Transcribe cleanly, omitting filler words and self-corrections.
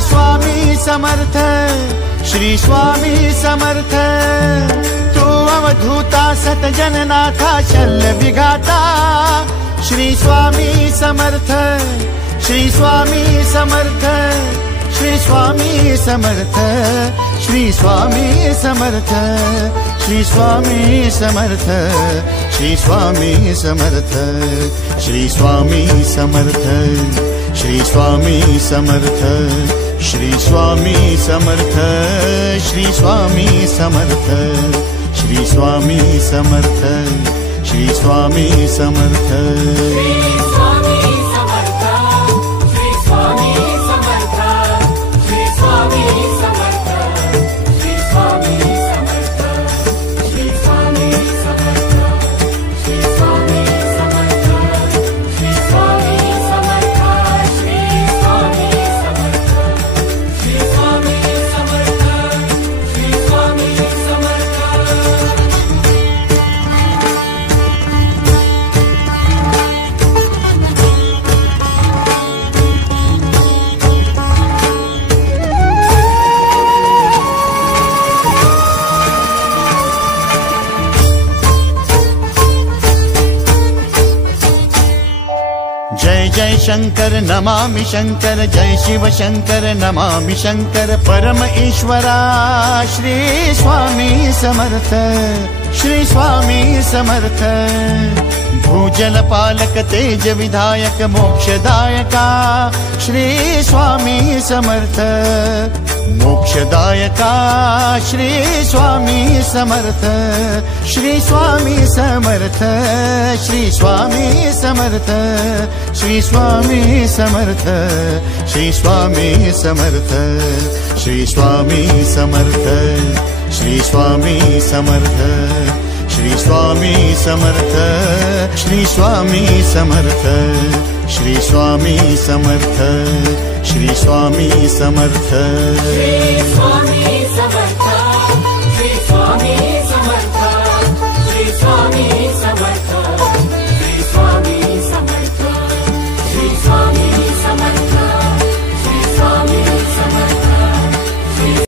स्वामी समर्थ, श्री स्वामी समर्थ। तू अवधूता सतजननाथा शल्य विघाता, श्री स्वामी समर्थ, श्री स्वामी समर्थ, श्री स्वामी समर्थ, श्री स्वामी समर्थ, श्री स्वामी समर्थ, श्री स्वामी समर्थ, श्री स्वामी समर्थ, श्री स्वामी समर्थ, श्री स्वामी समर्थ, श्री स्वामी समर्थ, श्री स्वामी समर्थ, श्री स्वामी समर्थ। जय जय शंकर नमामि शंकर, जय शिव शंकर नमामि शंकर। परम ईश्वरा श्री स्वामी समर्थ, श्री स्वामी समर्थ। भूजल पालक तेज विधायक मोक्षदायका, श्री स्वामी समर्थ। मोक्षदायका श्री स्वामी समर्थ, श्री स्वामी समर्थ, श्री स्वामी समर्थ, श्री स्वामी समर्थ, श्री स्वामी समर्थ, श्री स्वामी समर्थ, श्री स्वामी समर्थ, श्री स्वामी समर्थ, श्री स्वामी समर्थ, श्री स्वामी समर्थ, श्री स्वामी समर्थ।